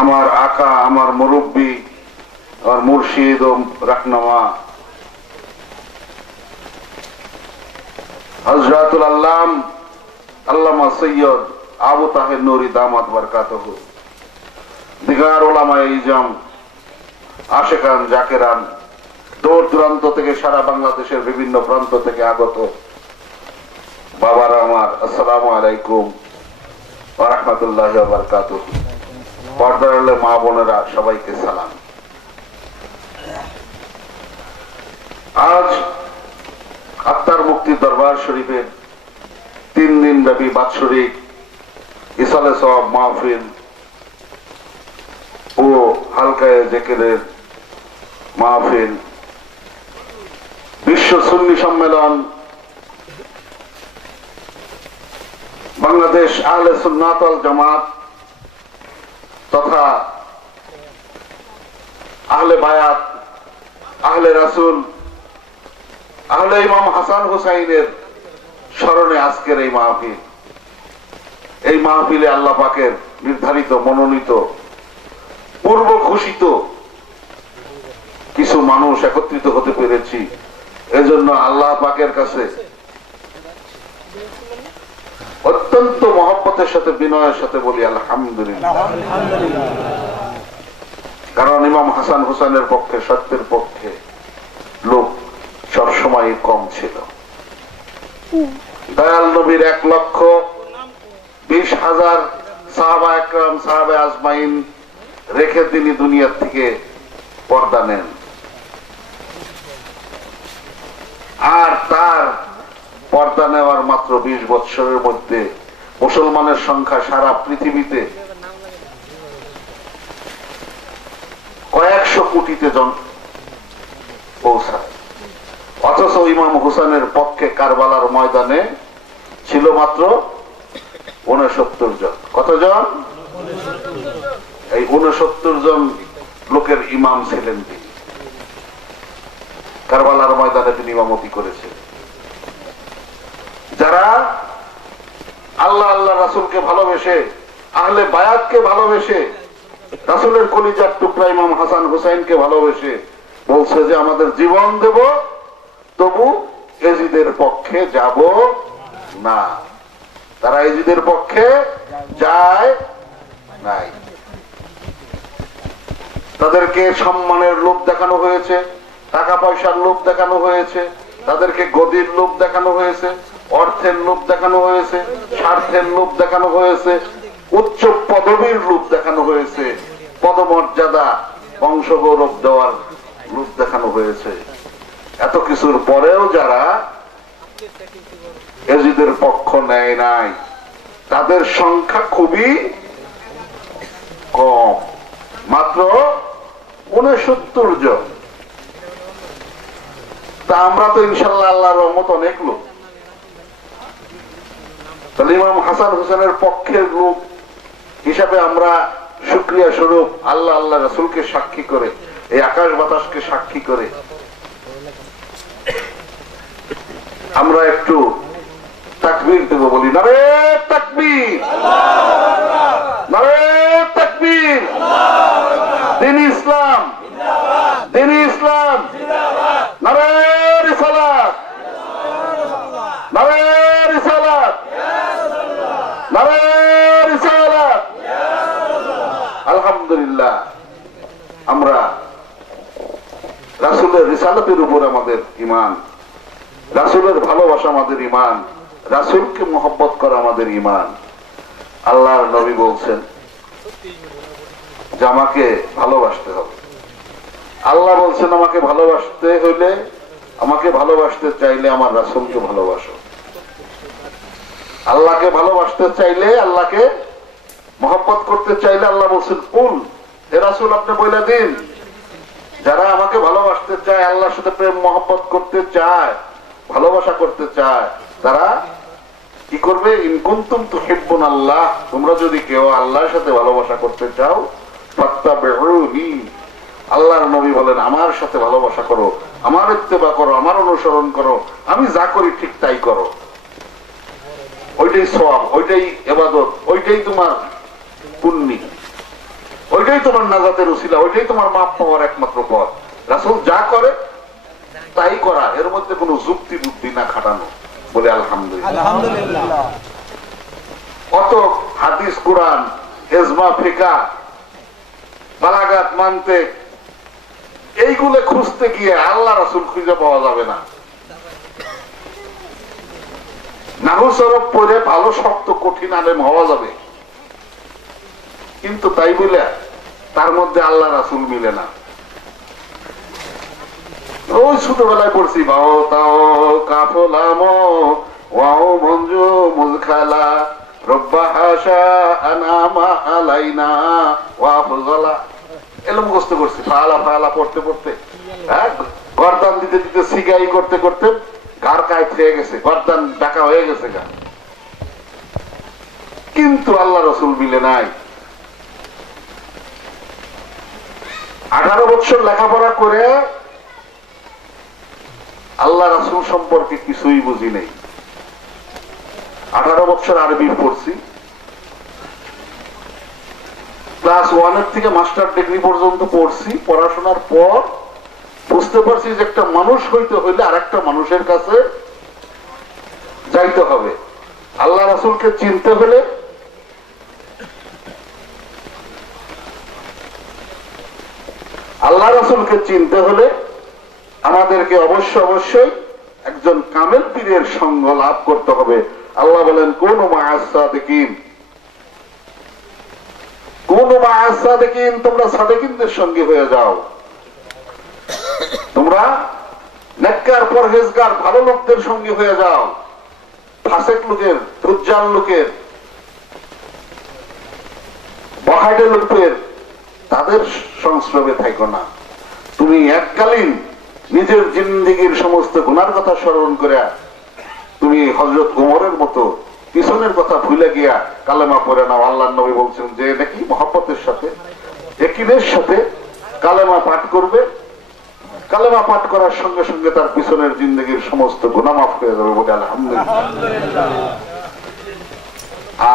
আমার আকা, আমার মুরব্বী, আমার মুর্শিদ ও রাহনুমা হযরতুল আল্লাম আল্লামা সৈয়দ আবু তাহের নুরি দামাত বরকাতুহু, দিগার উলামায়ে ইজম, আশেকান জাকেরান, দূর দূরান্ত থেকে সারা বাংলাদেশের বিভিন্ন প্রান্ত থেকে আগত বাবারা আমার, আসসালামু আলাইকুম ওয়া রাহমাতুল্লাহি ওয়া বারাকাতুহু। পর্দার আড়ালে মা বোনেরা, সবাইকে সালাম। আজ আত্মার মুক্তি দরবার শরীফের 3 দিন ব্যাপী বাৎসরিক ইসালে সওয়াব মাহফিল ও হালকায়ে জিকিরের মাহফিল, বিশ্ব সুন্নি সম্মেলন, বাংলাদেশ আহলে সুন্নাত ওয়াল জামাত তথা আহলে বায়াত, আহলে রাসূল, আহলে ইমাম হাসান হুসাইনের স্মরণে আজকের এই মাহফিল। এই মাহফিলে আল্লাহ পাকের নির্ধারিত, মনোনীত, পূর্ব ঘোষিত কিছু মানুষ একত্রিত হতে পেরেছি। এজন্য আল্লাহ পাকের কাছে অত্যন্ত মহব্বতের সাথে, বিনয়ের সাথে বলি আলহামদুলিল্লাহ। কারণ ইমাম হাসান হুসাইনের পক্ষে, সত্যের পক্ষে লোক সবসময় কম ছিল। দয়াল নবীর 1,20,000 সাহাবা একরাম, সাহাবে আজমাইন রেখে তিনি দুনিয়ার থেকে পর্দা নেন। আর তার পর্দা নেওয়ার মাত্র 20 বৎসরের মধ্যে মুসলমানের সংখ্যা সারা পৃথিবীতে কয়েকশো কোটিতে পৌঁছায়। অথচ ইমাম হুসাইনের পক্ষে কারবালার ময়দানে ছিল মাত্র 69 জন। কতজন? এই 69 জন লোকের ইমাম ছিলেন তিনি। কারবালার ময়দানে তিনি ইমামতি করেছেন। যারা আল্লাহ, আল্লাহ রাসূলকে ভালোবেসে, আহলে বায়াতকে ভালোবেসে, রাসূলের কলিজার টুকরা ইমাম হাসান হুসাইনকে ভালোবেসে বলছে যে আমাদের জীবন দেব, তবু এজিদের পক্ষে যাব না। তারা এজিদের পক্ষে যায় নাই। তাদেরকে সম্মানের লোভ দেখানো হয়েছে, টাকা পয়সার লোভ দেখানো হয়েছে, তাদেরকে গদির লোভ দেখানো হয়েছে, অর্থের লোভ দেখানো হয়েছে, স্বার্থের লোভ দেখানো হয়েছে, উচ্চ পদবীর লোভ দেখানো হয়েছে, পদমর্যাদা, বংশগৌরব দেওয়ার লোভ দেখানো হয়েছে। এত কিছুর পরেও যারা এজিদের পক্ষ নেয় নাই, তাদের সংখ্যা খুবই কম, মাত্র 69 জন। তা আমরা তো ইনশাল্লাহ আল্লাহর রহমত অনেক লোক। তাহলে ইমাম হাসান হুসাইনের পক্ষের লোক হিসাবে আমরা শুকরিয়া স্বরূপ আল্লাহ, আল্লাহ রাসূলকে সাক্ষী করে, এই আকাশ বাতাসকে সাক্ষী করে আমরা একটু তাকবীর দেব, বলি নারে তাকবীর, নারে তাকবীর। দ্বীন ইসলাম, দ্বীন ইসলাম, নারে রিসালাত, নারে রিসালাত, নারে রিসালাত। আলহামদুলিল্লাহ, আমরা রাসূলের রিসালাতের উপর আমাদের ঈমান, রাসূলের ভালোবাসা আমাদের ঈমান, রাসূলকে মহব্বত করা আমাদের ঈমান। আল্লাহর নবী বলছেন যে আমাকে ভালোবাসতে হবে। আল্লাহ বলছেন আমাকে ভালোবাসতে হইলে, আমাকে ভালোবাসতে চাইলে আমার রাসূলকে ভালোবাসো। আল্লাহকে ভালোবাসতে চাইলে, আল্লাহকে মহব্বত করতে চাইলে আল্লাহ বলছেন কুল, হে রাসূল আপনি বলে দিন, যারা আমাকে ভালোবাসতে চায়, আল্লাহর সাথে প্রেম মহব্বত করতে চায়, ভালোবাসা করতে চায়, তারা কি করবে? ইন কুনতুম তুহিব্বুনাল্লাহ, তোমরা যদি কেউ আল্লাহর সাথে ভালোবাসা করতে চাও, ফাত্তাবিউনি, আল্লাহর নবী বলেন আমার সাথে ভালোবাসা করো, আমার ইত্তেবা করো, আমার অনুসরণ করো, আমি যা করি ঠিক তাই করো। ওইটাই সওয়াব, ওইটাই ইবাদত, ওইটাই তোমার পুণ্য, ওইটাই তোমার নাজাতের উসিলা, ওইটাই তোমার মাপ পাওয়ার একমাত্র পথ। রাসূল যা করে তাই করা, এর মধ্যে কোনো যুক্তি বুদ্ধি না খাটানো। বলে আলহামদুলিল্লাহ। কত হাদিস, কুরআন, ইজমা, ফিকহ, বালাগাত, মানতিক এইগুলো খুঁজতে গিয়ে আল্লাহ রাসূল খুঁজে পাওয়া যাবে না। নাহু সরব পড়ে ভালো শক্ত কঠিন আলেম হওয়া যাবে, কিন্তু তাই বলে তার মধ্যে আল্লাহ রাসূল মিলে না। ওই ছোটবেলায় পড়ছি বাও তাও কাফলামো ওয়াও মঞ্জু মুলখালা রব্বা হাসা আনামা আলাইনা ওয়া ফুজলা, এলো মুখস্থ করছি ফালা ফালা পড়তে পড়তে, হ্যাঁ গর্দান দিতে দিতে সিগাই করতে করতে গার কায় হয়ে গেছে, গর্দান ডাকা হয়ে গেছে গা। কিন্তু আল্লাহ রাসূল মিলে নাই। 18 বছর লেখাপড়া করে আল্লাহ রাসূল সম্পর্কে কিছুই বুঝি নেই। 18 বছর আরবি পড়ছি, ক্লাস 1 থেকে মাস্টার ডিগ্রি পর্যন্ত পড়ছি। পড়াশোনার পর বুঝতে পারছি যে একটা মানুষ হইতে হইলে আরেকটা মানুষের কাছে যাইতে হবে। আল্লাহ রাসূলকে চিনতে হলে আমাদেরকে অবশ্যই একজন কামেল পীরের সঙ্গ লাভ করতে হবে। আল্লাহ বলেন কুনু মা'আস সাদিকিন, তোমরা সাদিকিনদের সঙ্গে হয়ে যাও, তোমরা নেককার পরহেজগার ভালো লোকদের সঙ্গে হয়ে যাও। ফাসিক লোকের, দুজ্জাল লোকের, বখাটে লোকের তাদের সংস্রবে থাকো না। তুমি এককালীন নিজের জিন্দেগীর সমস্ত গুনার কথা স্মরণ করে তুমি হযরত ওমরের মতো পিছনের কথা ভুলে গিয়া কালেমা পড়ে নাও। আল্লাহর নবী বলছেন যে নাকি মহব্বতের সাথে, ইয়াকিনের সাথে কালেমা পাঠ করবে, কালেমা পাঠ করার সঙ্গে সঙ্গে তার পিছনের জিন্দেগীর সমস্ত গুনাহ মাফ হয়ে যাবে। বলে আলহামদুলিল্লাহ।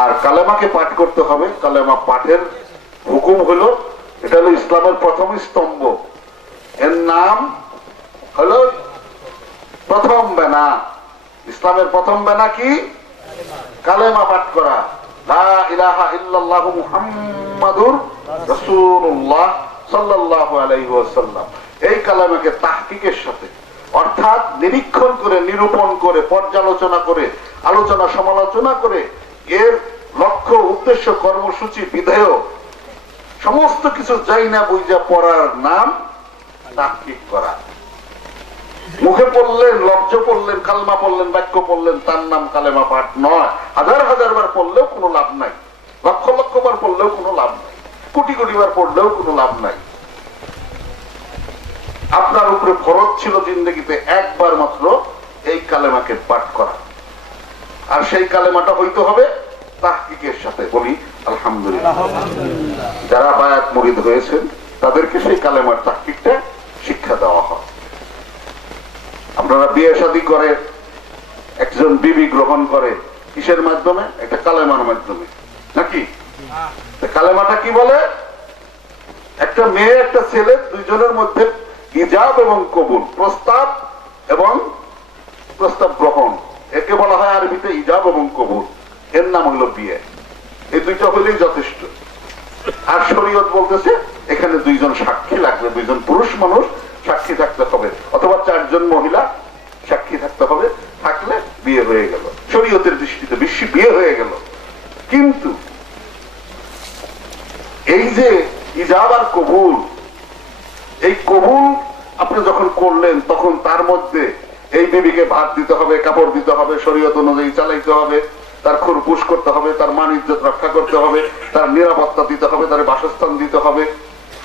আর কালেমাকে পাঠ করতে হবে। কালেমা পাঠের হুকুম হলো, এটা হলো ইসলামের প্রথম স্তম্ভ। এর নাম হলো প্রথম বেনা। ইসলামের প্রথম বেনা কি? কালেমা পাঠ করা, লা ইলাহা ইল্লাল্লাহু মুহাম্মাদুর রাসূলুল্লাহ সাল্লাল্লাহু আলাইহি ওয়াসাল্লাম। এই কালেমাকে তাহকিকের সাথে, অর্থাৎ নিরীক্ষণ করে, নিরূপণ করে, পর্যালোচনা করে, আলোচনা সমালোচনা করে, এর লক্ষ্য, উদ্দেশ্য, কর্মসূচি, বিধেয় সমস্ত কিছু যাই না বুঝা পড়ার নাম তাহকিক করা। মুখে পড়লেন, লফজ পড়লেন, কালমা পড়লেন, বাক্য পড়লেন, তার নাম কালেমা পাঠ নয়। হাজার হাজার বার পড়লেও কোনো লাভ নাই, লক্ষ লক্ষ বার পড়লেও কোনো লাভ নাই, কোটি কোটি বার পড়লেও কোনো লাভ নাই। আপনার উপরে ফরজ ছিল জিন্দেগিতে একবার মাত্র এই কালেমাকে পাঠ করা, আর সেই কালেমাটা হইতে হবে তাহকিকের সাথে। বলি আলহামদুলিল্লাহ। যারা বায়াত মুরিদ হয়েছেন তাদেরকে সেই কালেমার তাহকিকটা শিক্ষা দেওয়া হয়। আপনারা বিয়ে শাদী করে, একজন বিবি গ্রহণ করে কিসের মাধ্যমে? একটা কালেমার মাধ্যমে, নাকি? কালেমাটা কি বলে? একটা মেয়ে একটা ছেলে দুইজনের মধ্যে ইজাব এবং কবুল, প্রস্তাব এবং প্রস্তাব গ্রহণ, একে বলা হয় আরবিতে ইজাব এবং কবুল। এর নাম হলো বিয়ে। এই দুইটা হলেই যথেষ্ট। আর শরীয়ত বলতেছে এখানে দুইজন সাক্ষী লাগবে, দুইজন পুরুষ মানুষ সাক্ষী থাকতে হবে, অথবা 4 জন মহিলা সাক্ষী থাকতে হবে। থাকলে বিয়ে হয়ে গেল, শরীয়তের দৃষ্টিতে বিয়ে হয়ে গেল। কিন্তু এই যে ইজাব আর কবুল, এই কবুল আপনি যখন করলেন তখন তার মধ্যে এই বিবিকে ভাত দিতে হবে, কাপড় দিতে হবে, শরীয়ত অনুযায়ী চালাইতে হবে, তার খুরপুশ করতে হবে, তার মান ইজ্জত রক্ষা করতে হবে, তার নিরাপত্তা দিতে হবে, তার বাসস্থান দিতে হবে,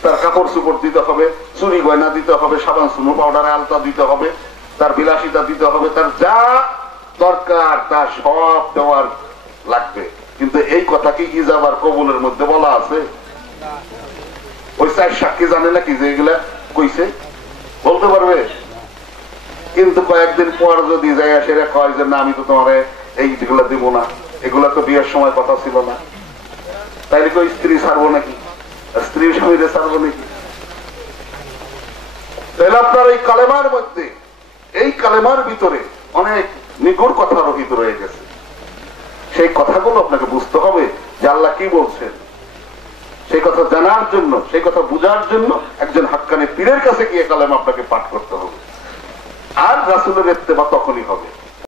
তার কাপড় চোপড় দিতে হবে, চুরি গয়না দিতে হবে, সাবান সুনো পাউডার আলতা দিতে হবে, তার বিলাসিতা দিতে হবে, তার যা দরকার তা সব দেওয়ার লাগবে। কিন্তু এই কথা কি ইজাব আর কবুলের মধ্যে বলা আছে? ওই 4 সাক্ষী জানে নাকি যে এগুলা কইছে? বলতে পারবে? কিন্তু কয়েকদিন পর যদি যায় সেটা কয় যে না, আমি তো তোমার এইগুলা দিব না, এগুলা তো বিয়ের সময় কথা ছিল না, তাইলে কেউ স্ত্রী ছাড়বো নাকি? স্ত্রী স্বামীরে ছাড়বো নাকি? তাহলে আপনার এই কালেমার মধ্যে, এই কালেমার ভিতরে অনেক নিগুড় কথা রহিত রয়ে গেছে। সেই কথাগুলো আপনাকে বুঝতে হবে যে আল্লাহ কি বলছেন। সেই কথা জানার জন্য, সেই কথা বুঝার জন্য একজন হাক্কানি পীরের কাছে গিয়ে কালেমা আপনাকে পাঠ করতে হবে। আর রাসূলের ইত্তেবা তখনই হবে।